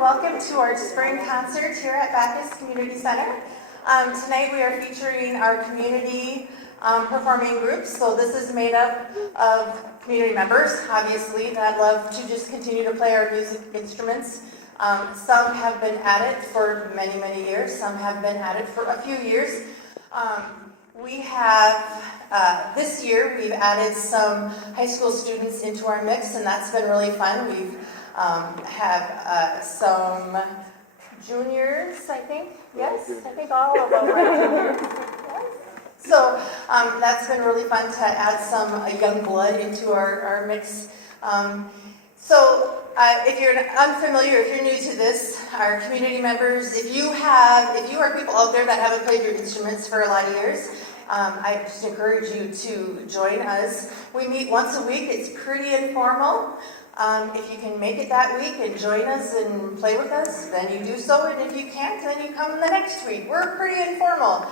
welcome to our spring concert here at Backus Community Center. Tonight we are featuring our community performing groups. So this is made up of community members, obviously, that love to just continue to play our music instruments. Some have been at it for many, many years. Some have been at it for a few years. We have, this year, we've added some high school students into our mix, and that's been really fun. We've have some juniors, I think. Yes, I think all of them are juniors. Yes. So that's been really fun to add some young blood into our mix. If you're unfamiliar, if you're new to this, our community members, if you are people out there that haven't played your instruments for a lot of years, I just encourage you to join us. We meet once a week. It's pretty informal. If you can make it that week and join us and play with us, then you do so. And if you can't, then you come the next week. We're pretty informal.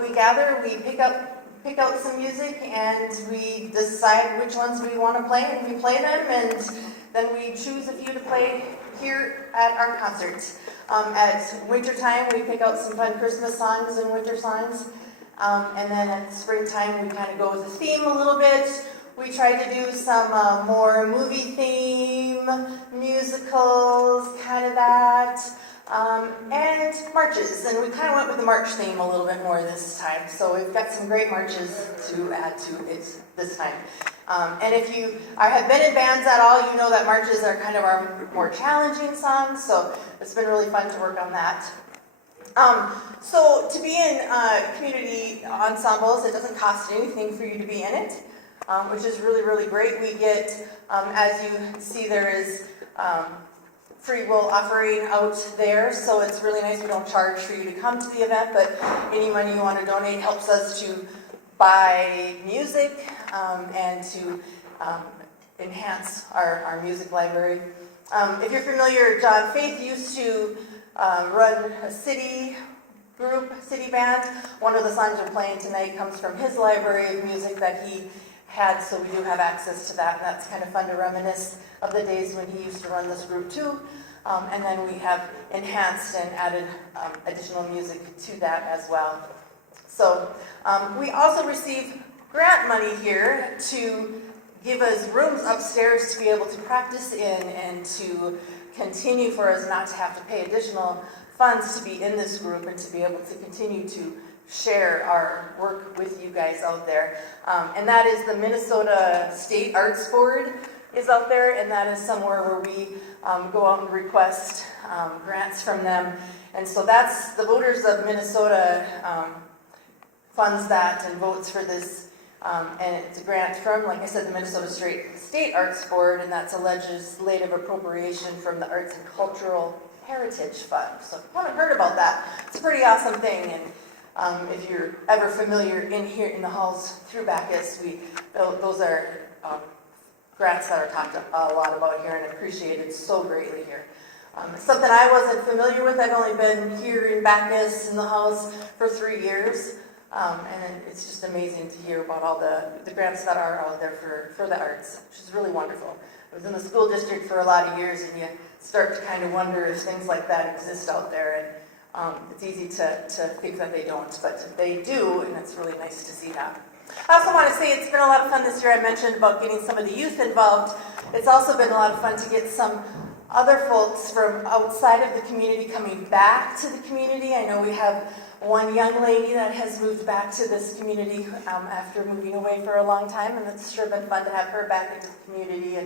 We gather, we pick out some music, and we decide which ones we want to play, and we play them, and then we choose a few to play here at our concert. At wintertime, we pick out some fun Christmas songs and winter songs. And then at springtime, we kind of go with the theme a little bit. We try to do some more movie theme, musicals, kind of that, and marches. And we kind of went with the march theme a little bit more this time. So we've got some great marches to add to it this time. And if you have been in bands at all, you know that marches are kind of our more challenging songs. So it's been really fun to work on that. So to be in community ensembles, it doesn't cost anything for you to be in it. Which is really, really great. We get, as you see, there is free will offering out there, so it's really nice. We don't charge for you to come to the event, but any money you want to donate helps us to buy music and to enhance our music library. If you're familiar, John Faith used to run a city group, city band. One of the songs we're playing tonight comes from his library of music that he had, so we do have access to that, and that's kind of fun to reminisce of the days when he used to run this group too. And then we have enhanced and added additional music to that as well. So we also receive grant money here to give us rooms upstairs to be able to practice in and to continue for us not to have to pay additional funds to be in this group and to be able to continue to share our work with you guys out there. And that is the Minnesota State Arts Board is out there, and that is somewhere where we go out and request grants from them. And so that's the voters of Minnesota funds that and votes for this. And it's a grant from, like I said, the Minnesota State Arts Board, and that's a legislative appropriation from the Arts and Cultural Heritage Fund. So if you haven't heard about that, it's a pretty awesome thing. And if you're ever familiar in here in the halls through Backus, those are grants that are talked a lot about here and appreciated so greatly here. It's something I wasn't familiar with. I've only been here in Backus in the halls for 3 years, and it's just amazing to hear about all the grants that are out there for the arts, which is really wonderful. I was in the school district for a lot of years, and you start to kind of wonder if things like that exist out there. And it's easy to think that they don't, but they do, and it's really nice to see that. I also want to say it's been a lot of fun this year. I mentioned about getting some of the youth involved. It's also been a lot of fun to get some other folks from outside of the community coming back to the community. I know we have one young lady that has moved back to this community after moving away for a long time, and it's sure been fun to have her back into the community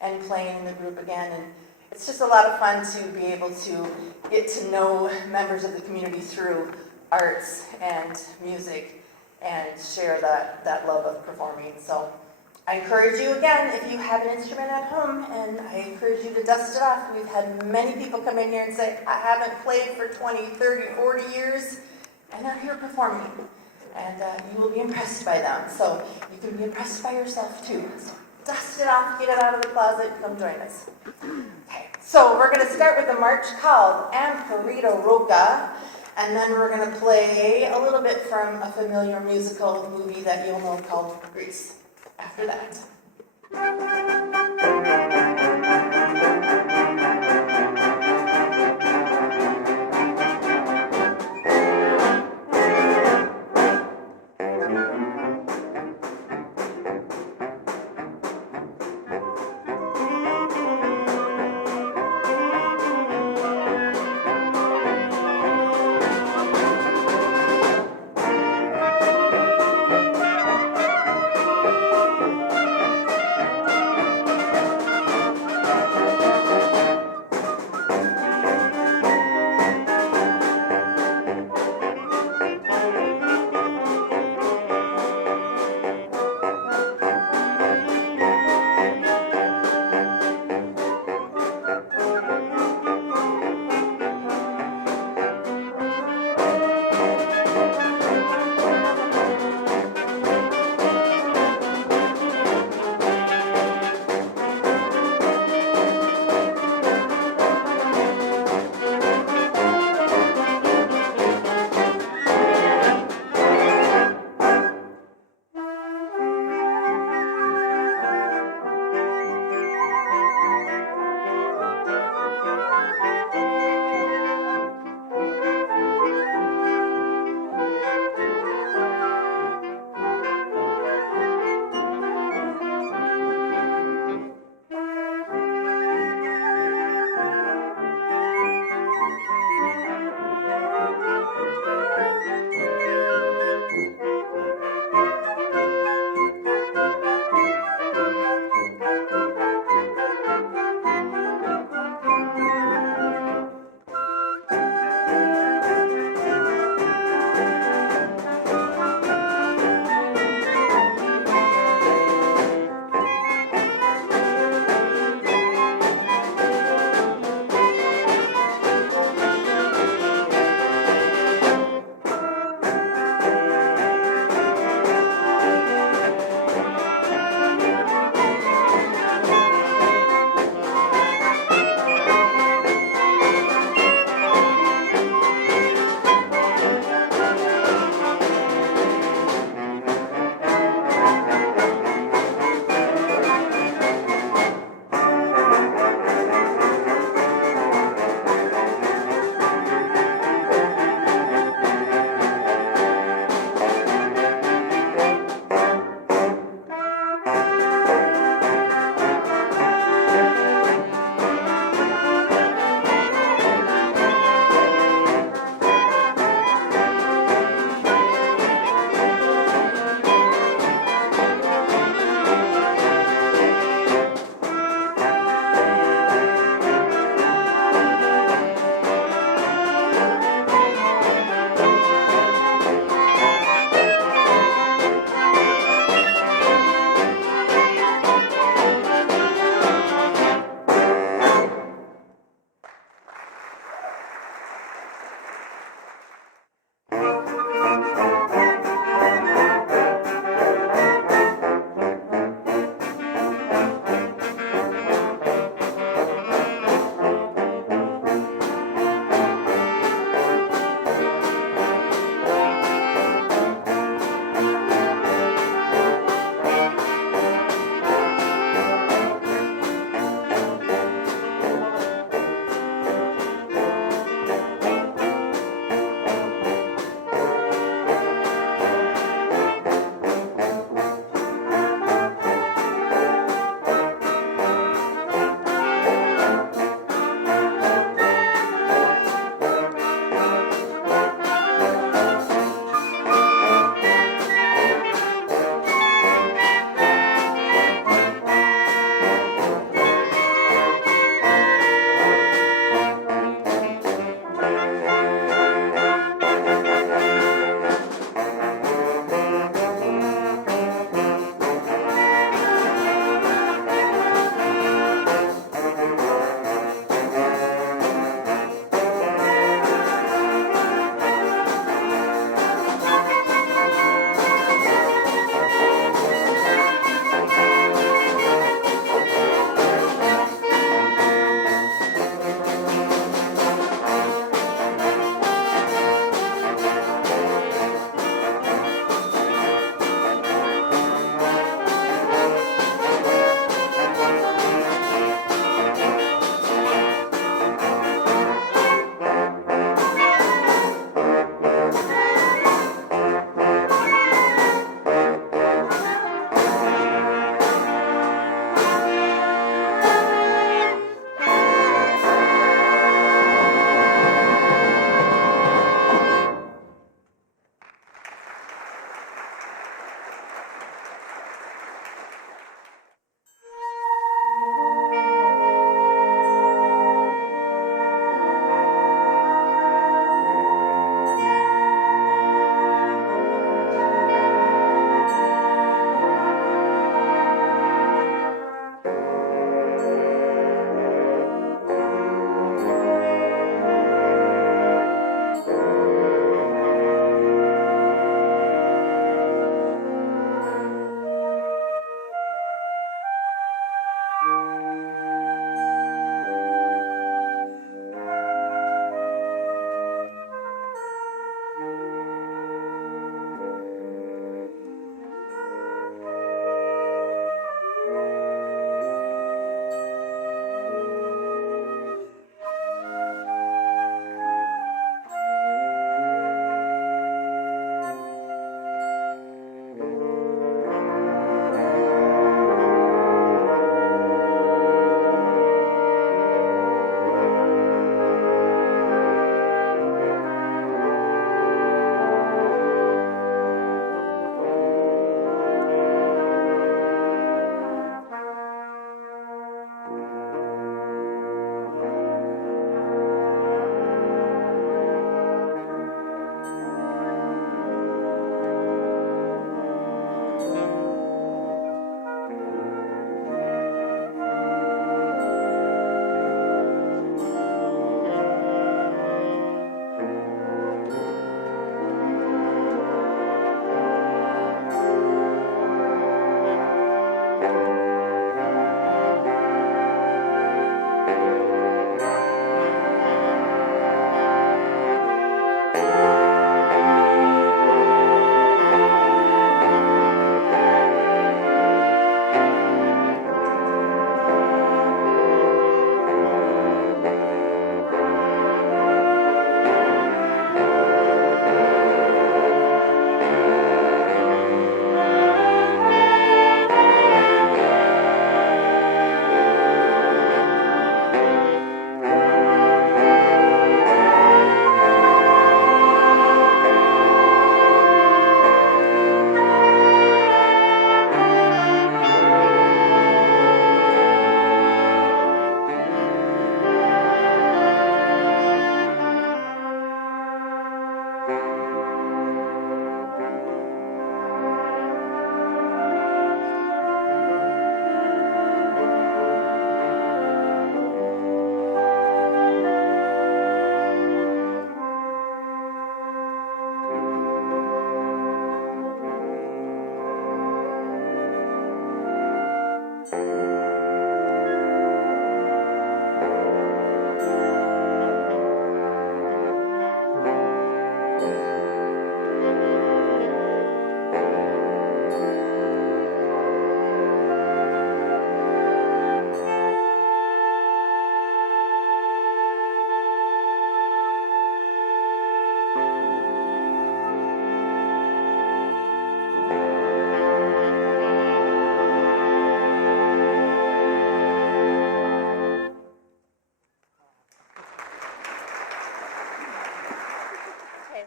and playing in the group again. And it's just a lot of fun to be able to get to know members of the community through arts and music and share that love of performing. So I encourage you again, if you have an instrument at home, and I encourage you to dust it off. We've had many people come in here and say, I haven't played for 20, 30, 40 years, and they're here performing. And you will be impressed by them. So you can be impressed by yourself too. So dust it off, get it out of the closet, come join us. Okay, so we're going to start with a march called Amparito Roca, and then we're going to play a little bit from a familiar musical movie that you'll know called Grease after that.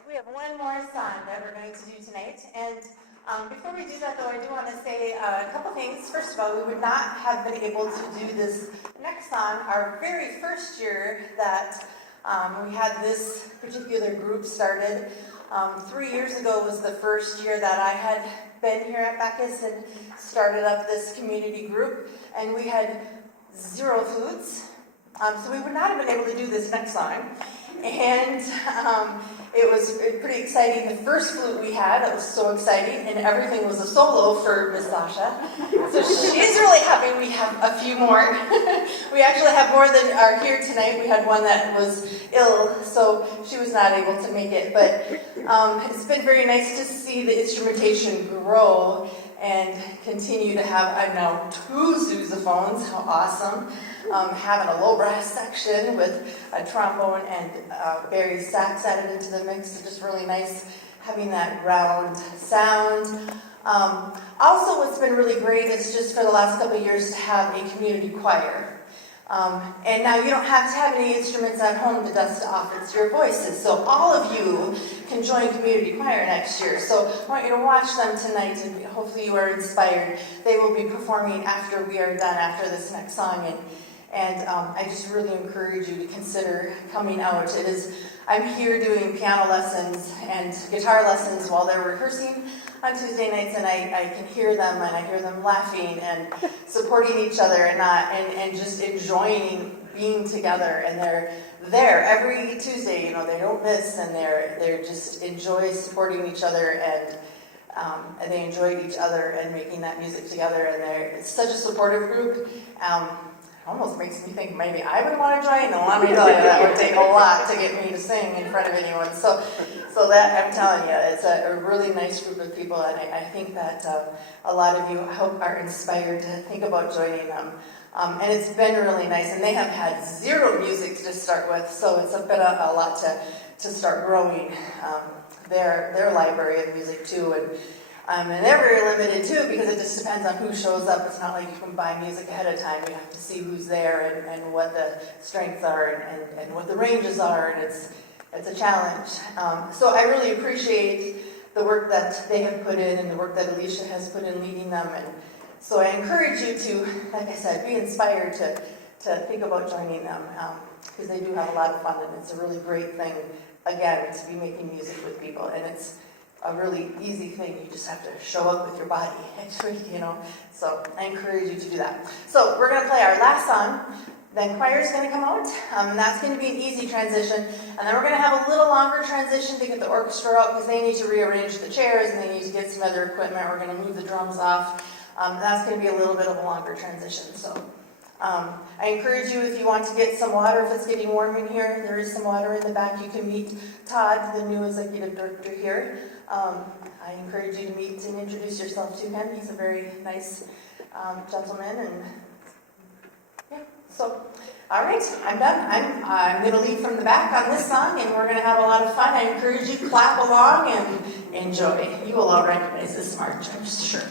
We have one more song that we're going to do tonight, and before we do that, though, I do want to say a couple things. First of all, we would not have been able to do this next song our very first year that we had this particular group started. 3 years ago was the first year that I had been here at Backus and started up this community group, and we had 0 flutes, so we would not have been able to do this next song. And it was pretty exciting. The first flute we had, it was so exciting, and everything was a solo for Miss Sasha. So she's really happy we have a few more. We actually have more than are here tonight. We had one that was ill, so she was not able to make it. But it's been very nice to see the instrumentation grow and continue to have, I'm now 2 sousaphones, how awesome. Having a low brass section with a trombone and Barry sax added into the mix. It's just really nice having that round sound. Also, what's been really great is just for the last couple of years to have a community choir. And now you don't have to have any instruments at home to dust off. It's your voices. So all of you can join community choir next year. So I want you to watch them tonight, and hopefully you are inspired. They will be performing after we are done after this next song. And I just really encourage you to consider coming out. I'm here doing piano lessons and guitar lessons while they're rehearsing on Tuesday nights, and I can hear them, and I hear them laughing and supporting each other and just enjoying being together. And they're there every Tuesday. They don't miss, and they're just enjoy supporting each other, and they enjoy each other and making that music together. And it's such a supportive group. Almost makes me think maybe I would want to join. And let me tell you, that would take a lot to get me to sing in front of anyone. So that, I'm telling you, it's a really nice group of people, and I think that a lot of you, I hope, are inspired to think about joining them. And it's been really nice, and they have had 0 music to start with, so it's been a lot to start growing their library of music too. And they're very limited too, because it just depends on who shows up. It's not like you can buy music ahead of time. You have to see who's there and what the strengths are and what the ranges are, and it's a challenge. So I really appreciate the work that they have put in and the work that Alicia has put in leading them. And so I encourage you to, like I said, be inspired to think about joining them, because they do have a lot of fun, and it's a really great thing, again, to be making music with people. And it's a really easy thing. You just have to show up with your body, actually, So I encourage you to do that. So we're going to play our last song. Then choir's going to come out, and that's going to be an easy transition. And then we're going to have a little longer transition to get the orchestra out, because they need to rearrange the chairs, and they need to get some other equipment. We're going to move the drums off. That's going to be a little bit of a longer transition. So I encourage you, if you want to get some water, if it's getting warm in here, there is some water in the back. You can meet Todd, the new executive director here. I encourage you to meet and introduce yourself to him. He's a very nice gentleman, and yeah. So, all right, I'm done. I'm going to lead from the back on this song, and we're going to have a lot of fun. I encourage you to clap along and enjoy. You will all recognize this march, I'm sure.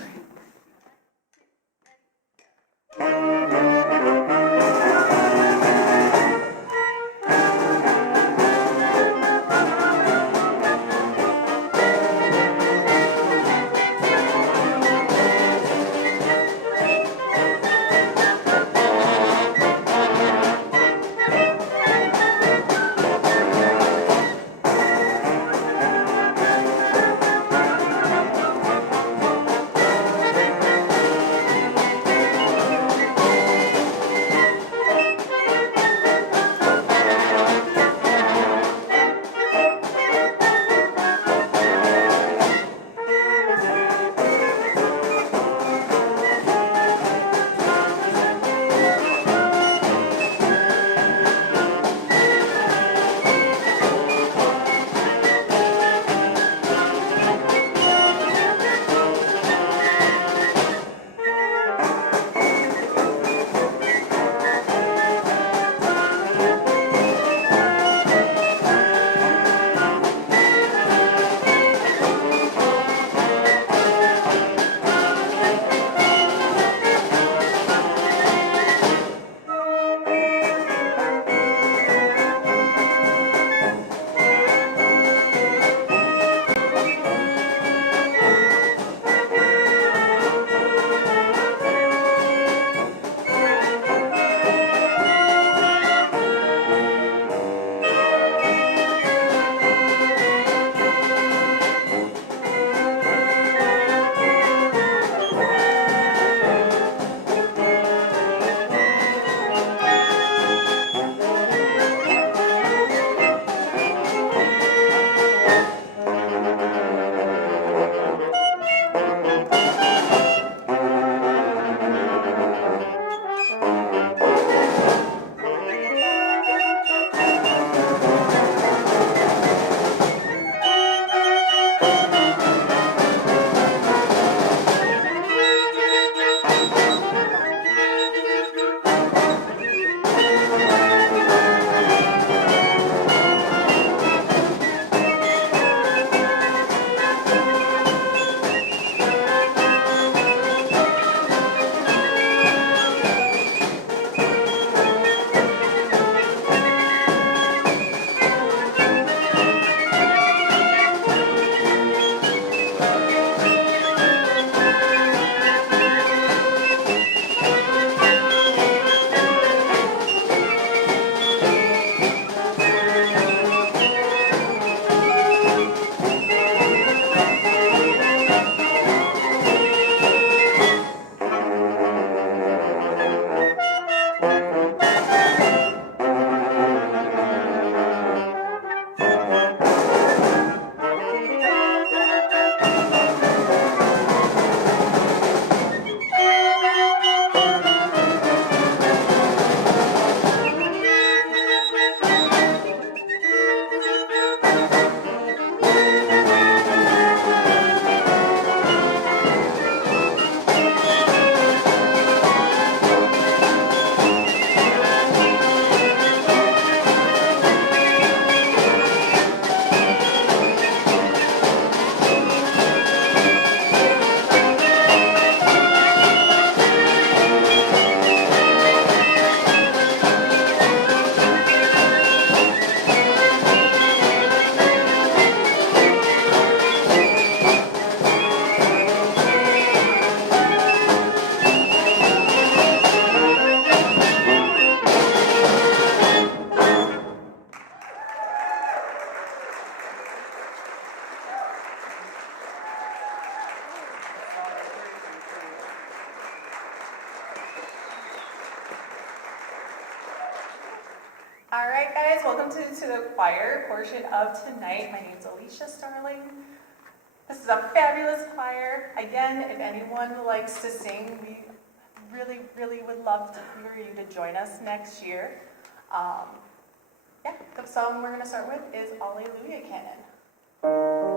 All right, guys, welcome to the choir portion of tonight. My name's Alicia Starling. This is a fabulous choir. Again, if anyone likes to sing, we really, really would love for you to join us next year. The song we're going to start with is Alleluia Canon. Alleluia.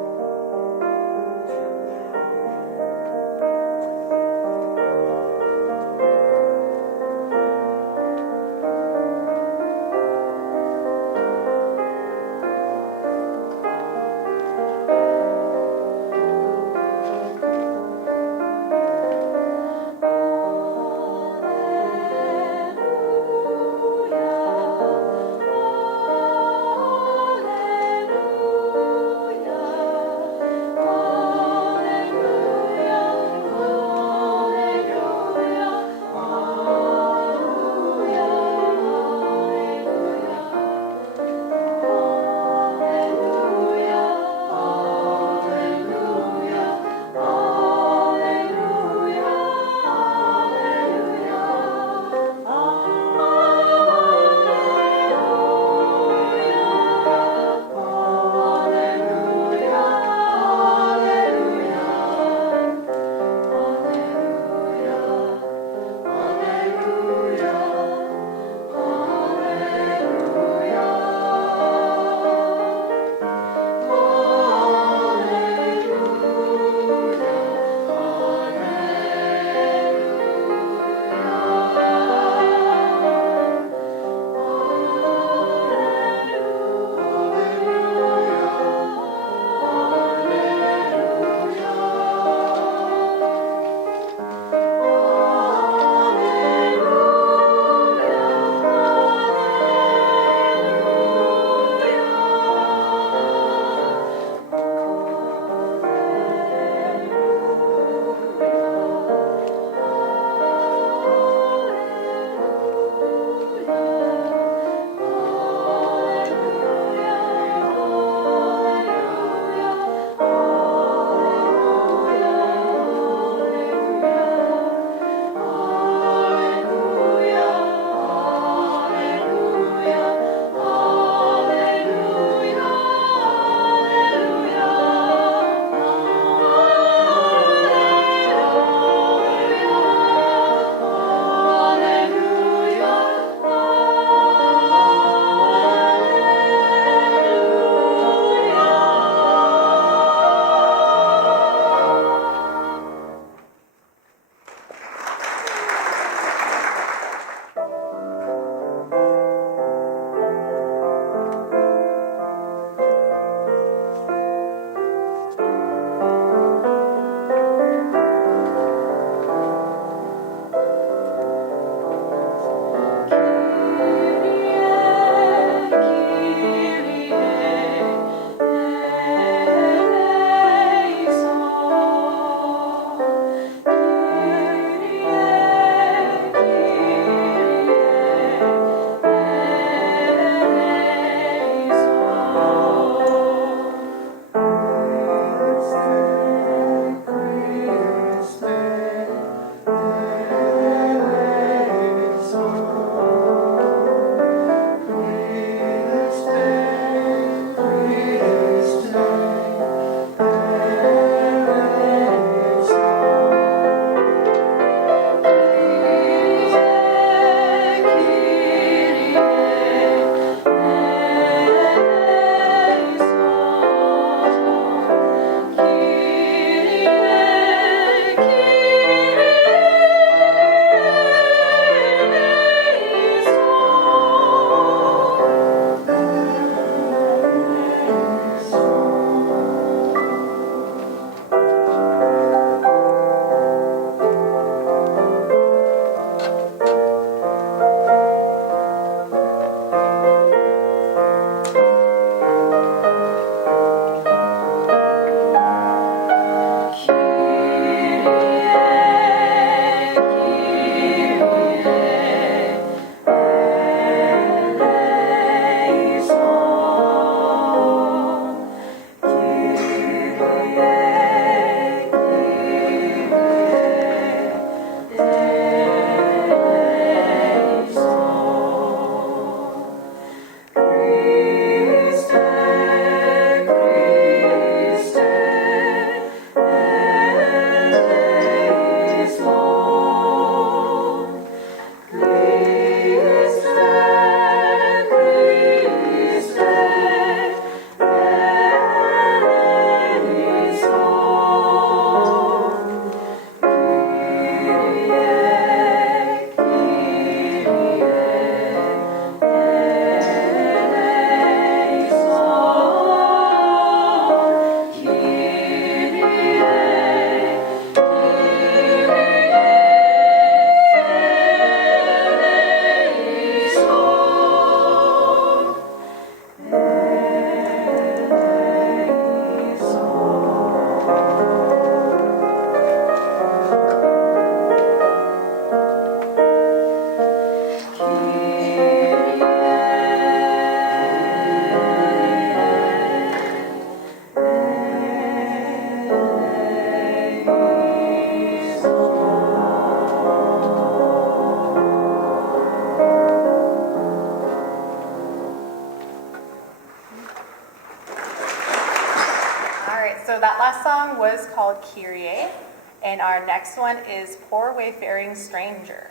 was called Kyrie, and our next one is Poor Wayfaring Stranger.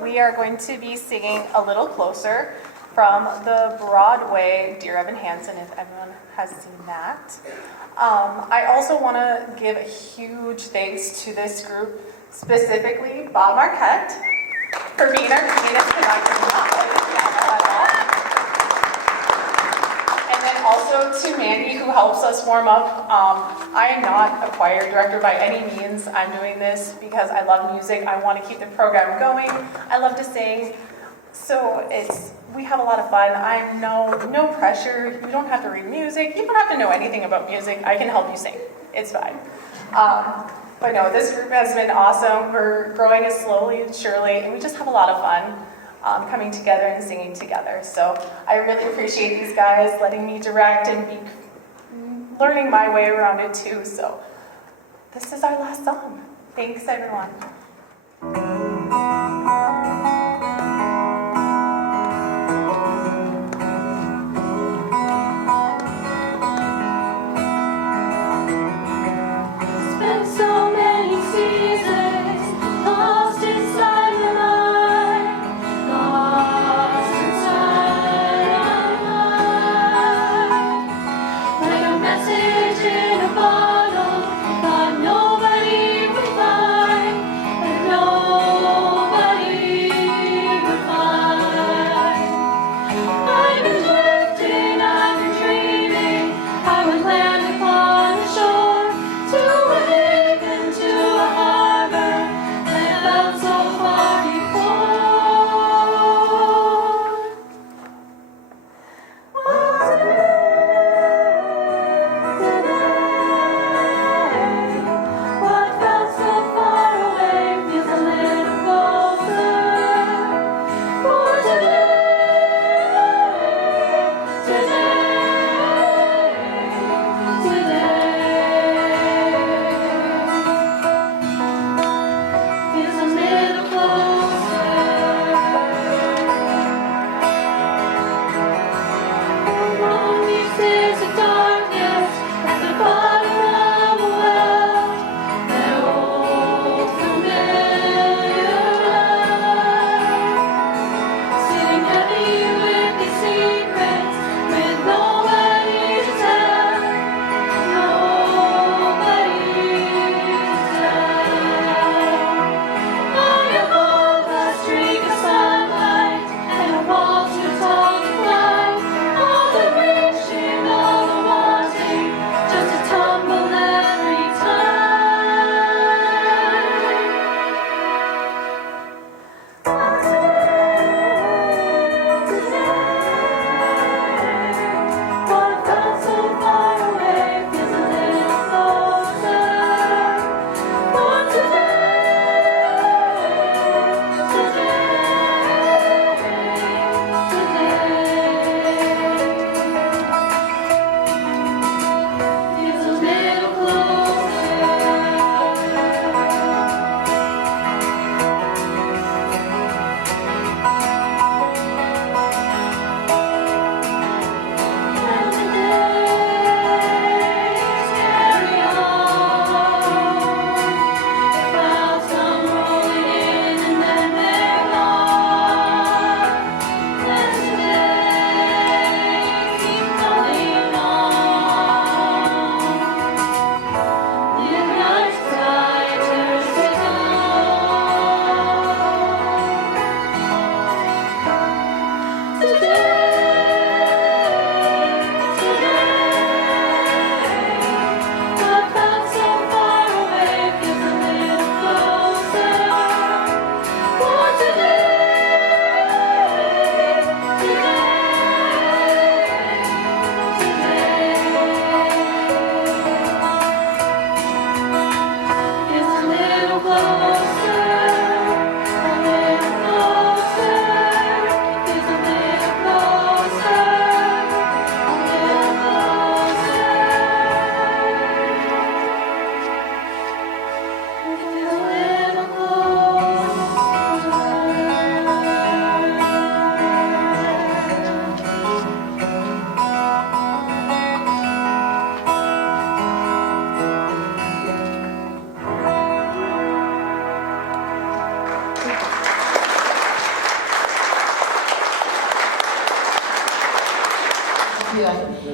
We are going to be singing A Little Closer from the Broadway Dear Evan Hansen, if everyone has seen that. I also want to give a huge thanks to this group, specifically Bob Marquette, for being our pianist because I could not play the piano at all. And then also to Mandy, who helps us warm up. I am not a choir director by any means. I'm doing this because I love music. I want to keep the program going. I love to sing. So we have a lot of fun. I'm no pressure. You don't have to read music. You don't have to know anything about music. I can help you sing. It's fine. But no, this group has been awesome. We're growing it slowly and surely, and we just have a lot of fun coming together and singing together. So I really appreciate these guys letting me direct and be learning my way around it too. So this is our last song. Thanks, everyone. Nobody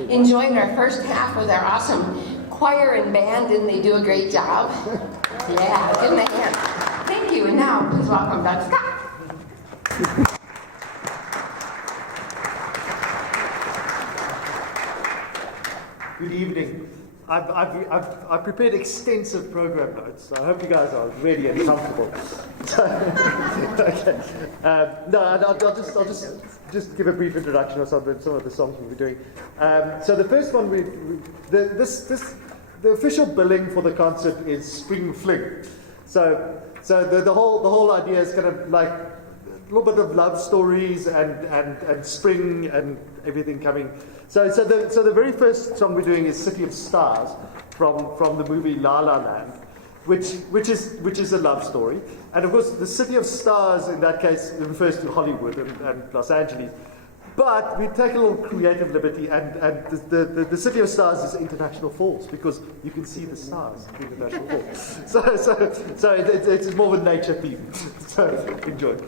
enjoying our first half with our awesome choir and band. Didn't they do a great job? Yeah, give them a hand. Thank you. And now, please welcome Doug Scott. Good evening. I've prepared extensive program notes. I hope you guys are ready and comfortable. Okay. No, I'll just give a brief introduction of some of the songs we'll be doing. So the first one, the official billing for the concert is Spring Fling. So the whole idea is kind of like a little bit of love stories and spring and everything coming. So the very first song we're doing is City of Stars from the movie La La Land, which is a love story. And of course, the City of Stars in that case refers to Hollywood and Los Angeles. But we take a little creative liberty, and the City of Stars is International Falls because you can see the stars in International Falls. So it's more of a nature theme. So enjoy.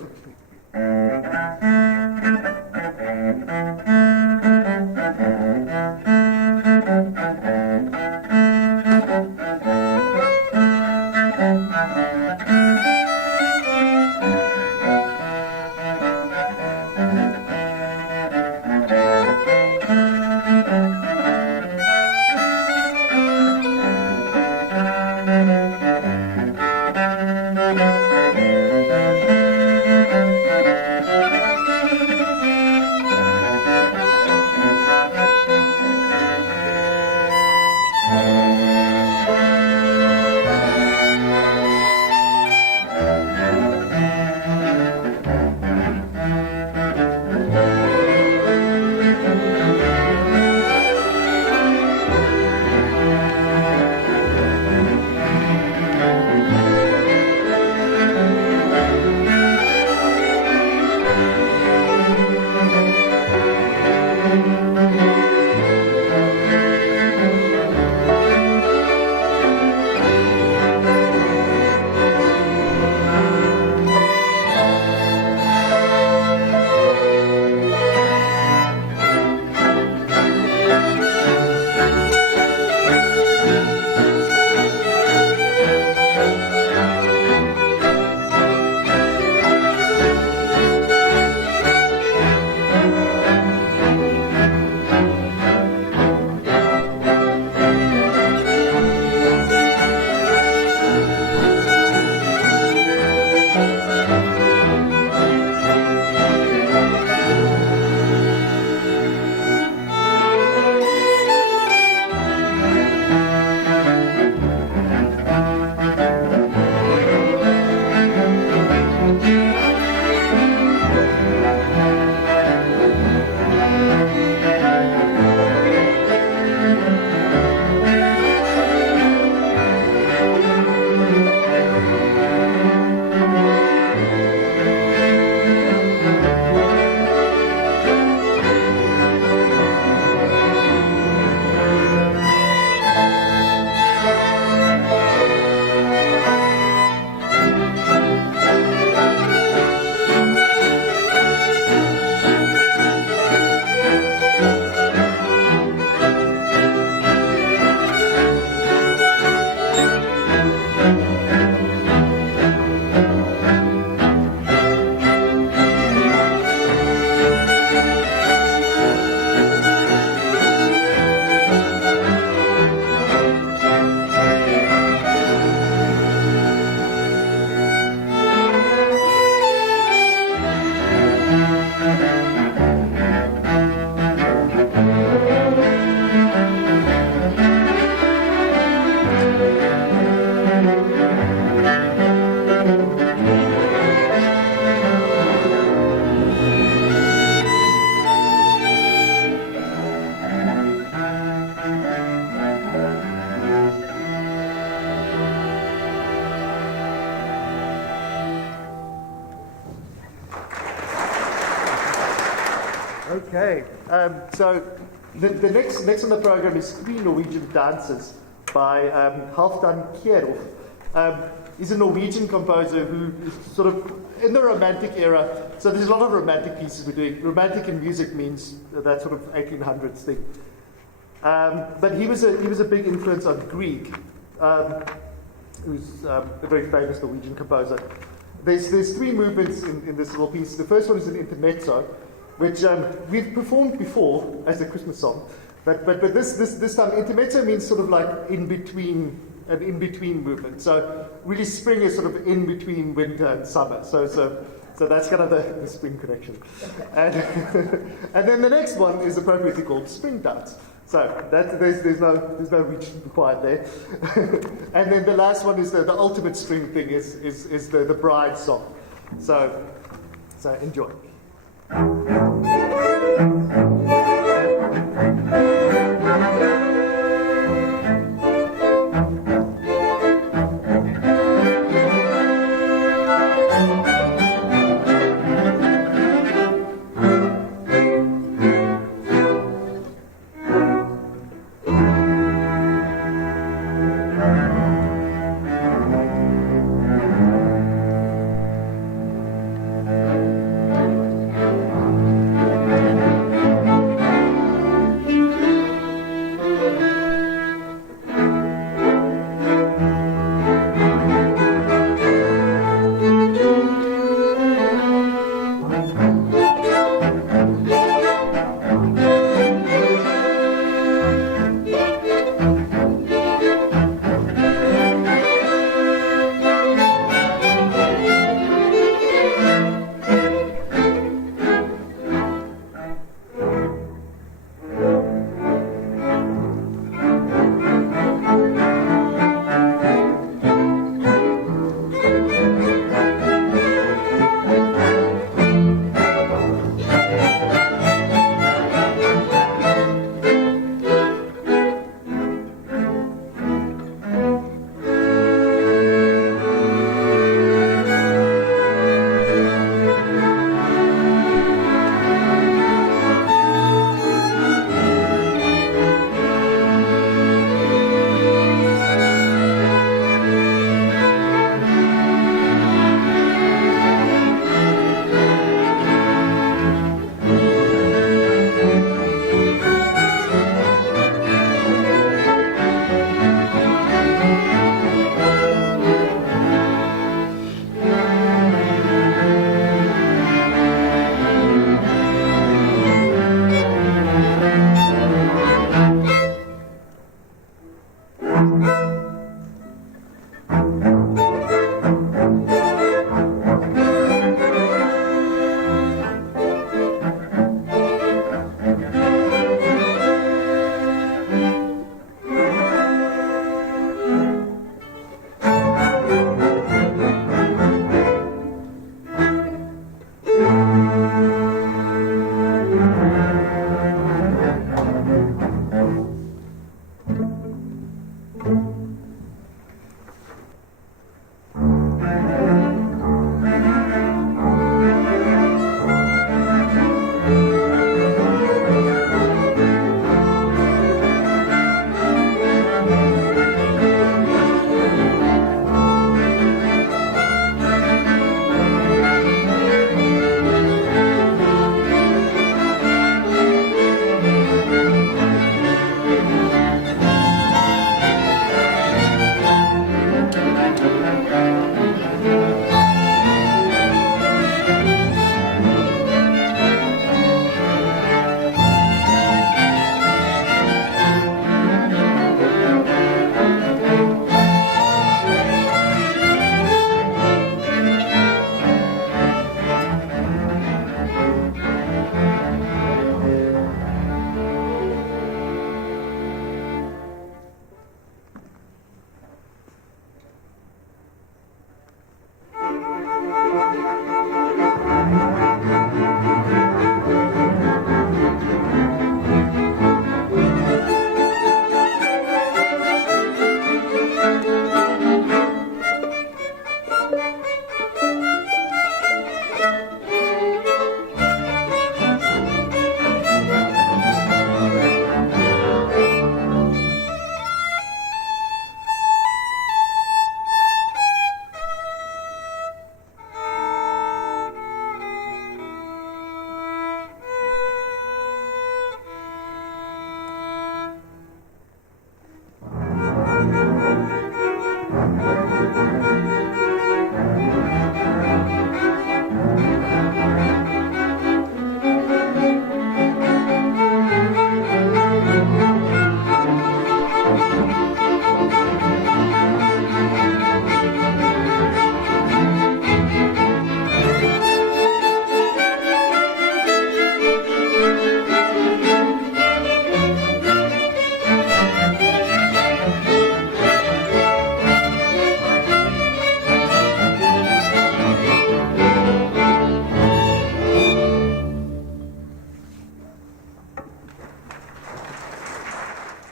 Okay, so the next on the program is 3 Norwegian dances by Halvdan Kjerulf. He's a Norwegian composer who is sort of in the Romantic era, so there's a lot of Romantic pieces we're doing. Romantic in music means that sort of 1800s thing. But he was a big influence on Grieg, who's a very famous Norwegian composer. There's three movements in this little piece. The first one is an intermezzo, which we've performed before as a Christmas song. But this time, intermezzo means sort of like in between movement. So really spring is sort of in between winter and summer. So that's kind of the spring connection. And, and then the next one is appropriately called spring dance. So there's no reach required there. And then the last one is the ultimate string thing is the bride song. So enjoy.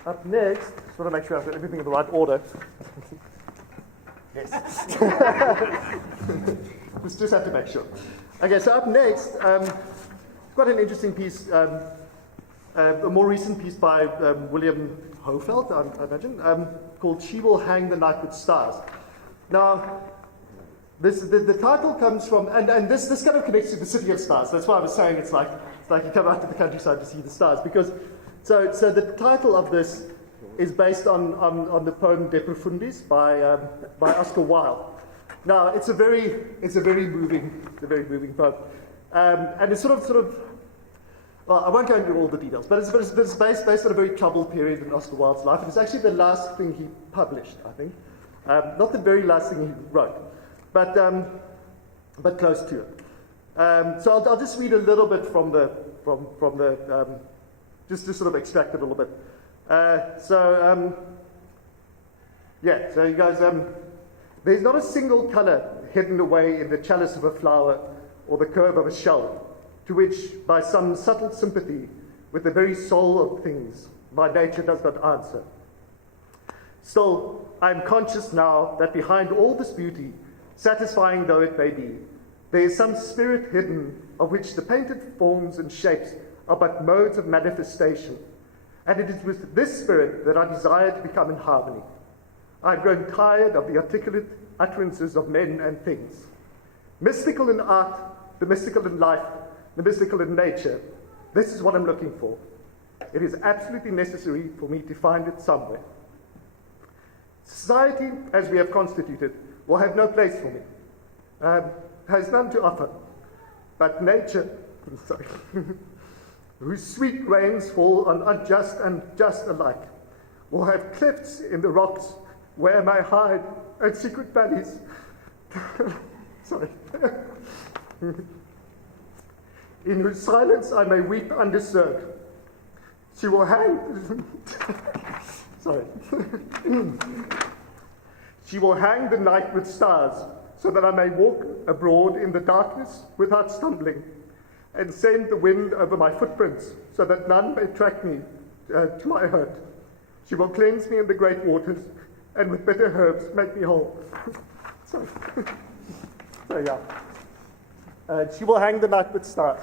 Up next, just want to make sure I've got everything in the right order. Yes. just have to make sure. Okay, so up next, quite an interesting piece, a more recent piece by William Hofeld, I imagine, called "She Will Hang the Night with Stars." Now, the title comes from, and this kind of connects to the City of Stars. That's why I was saying it's like you come out to the countryside to see the stars, because so the title of this is based on the poem De Profundis by Oscar Wilde. Now, it's a very moving poem, and it's sort of. Well, I won't go into all the details, but it's based on a very troubled period in Oscar Wilde's life. It was actually the last thing he published, I think, not the very last thing he wrote, but close to it. So I'll just read a little bit from the just to sort of extract it a little bit. So you guys, there's not a single colour hidden away in the chalice of a flower or the curve of a shell, to which, by some subtle sympathy with the very soul of things, my nature does not answer. Still, I am conscious now that behind all this beauty, satisfying though it may be, there is some spirit hidden of which the painted forms and shapes are but modes of manifestation, and it is with this spirit that I desire to become in harmony. I have grown tired of the articulate utterances of men and things. Mystical in art, the mystical in life, the mystical in nature, this is what I'm looking for. It is absolutely necessary for me to find it somewhere. Society, as we have constituted, will have no place for me, has none to offer, but nature, whose sweet rains fall on unjust and just alike, will have clefts in the rocks where I may hide, and secret valleys, in whose silence I may weep undisturbed. She will hang, she will hang the night with stars, so that I may walk abroad in the darkness without stumbling, and send the wind over my footprints, so that none may track me to my hurt. She will cleanse me in the great waters, and with bitter herbs make me whole. So yeah. She will hang the night with stars.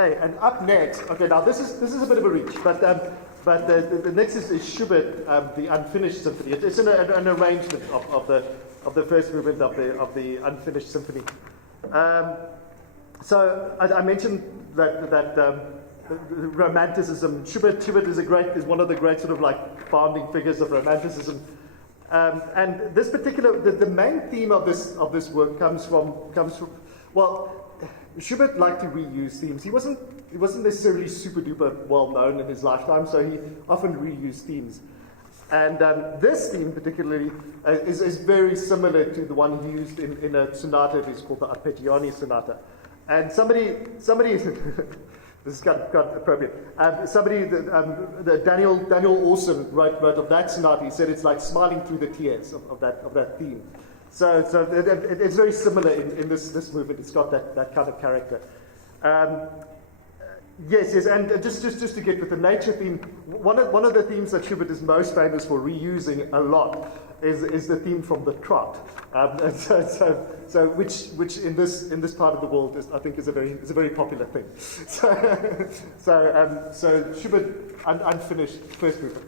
Okay, and up next, okay, now this is a bit of a reach, but the next is Schubert, the Unfinished Symphony. It's an arrangement of the first movement of the Unfinished Symphony. So I mentioned that Romanticism. Schubert is one of the great sort of like founding figures of Romanticism. And this particular, the main theme of this work comes from well, Schubert liked to reuse themes. He wasn't necessarily super duper well known in his lifetime, so he often reused themes. And this theme particularly is very similar to the one he used in a sonata of his called the Arpeggione Sonata. And somebody this is kind of appropriate. The Daniel Olson wrote of that sonata. He said it's like smiling through the tears of that theme. So it's very similar in this movement. It's got that kind of character. Yes, and just to get with the nature theme, one of the themes that Schubert is most famous for reusing a lot is the theme from the Trot, and so which in this part of the world I think is a very popular thing. So Schubert Unfinished first movement.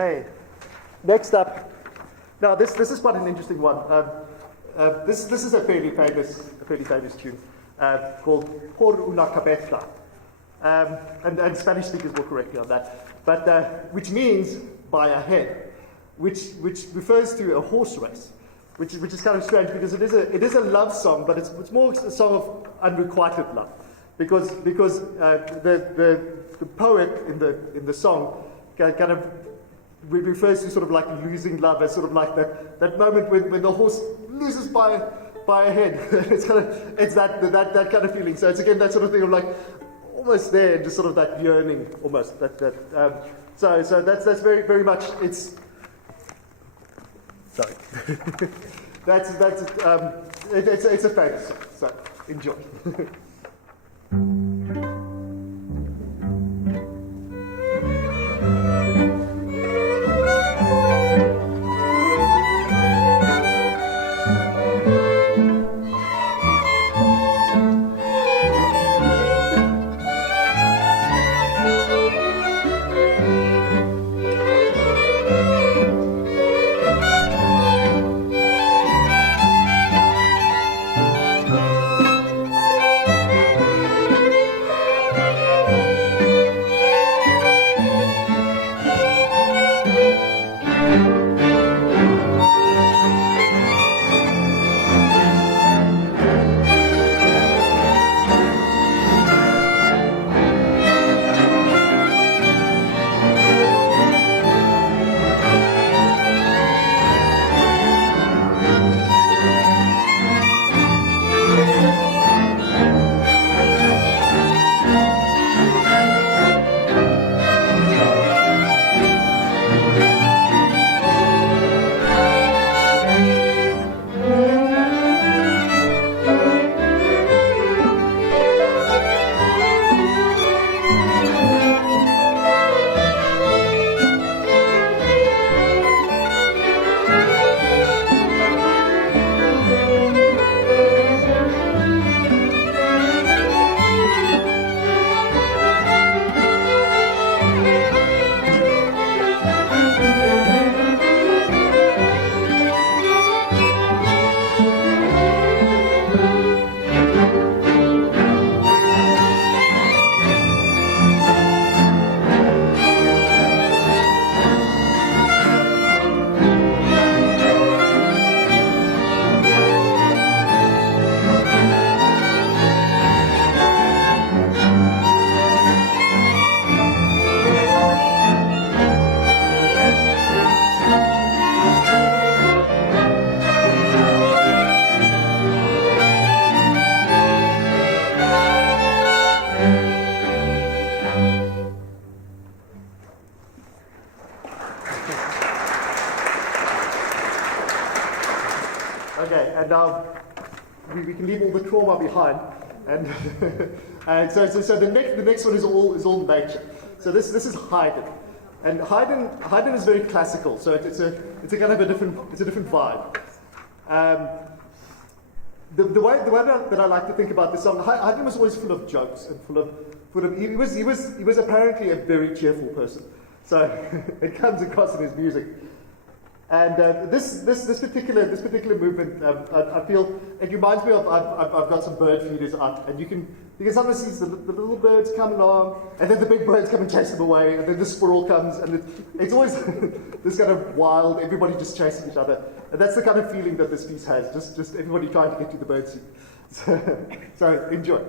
Okay. Next up, now this is quite an interesting one. This is a fairly famous tune called Por una cabeza, and Spanish speakers will correct me on that. But which means by a head, which refers to a horse race, which is kind of strange because it is a love song, but it's more a song of unrequited love, because the poet in the song kind of refers to sort of like losing love as sort of like that moment when the horse loses by a head. it's that kind of feeling. So it's again that sort of thing of like almost there, just sort of that yearning almost. So that's very very much it's. Sorry, it's a famous song. So enjoy. Okay, and now we can leave all the trauma behind, and and so the next one is all nature. So this is Haydn, and Haydn is very classical. So it's a kind of a different vibe. The way that I like to think about this song, Haydn was always full of jokes and full of he was apparently a very cheerful person. So it comes across in his music. And this particular movement, I feel it reminds me of I've got some bird feeders out, and you can sometimes see the little birds come along, and then the big birds come and chase them away, and then the squirrel comes, and it's always this kind of wild, everybody just chasing each other, and that's the kind of feeling that this piece has, just everybody trying to get to the birdseed. So enjoy.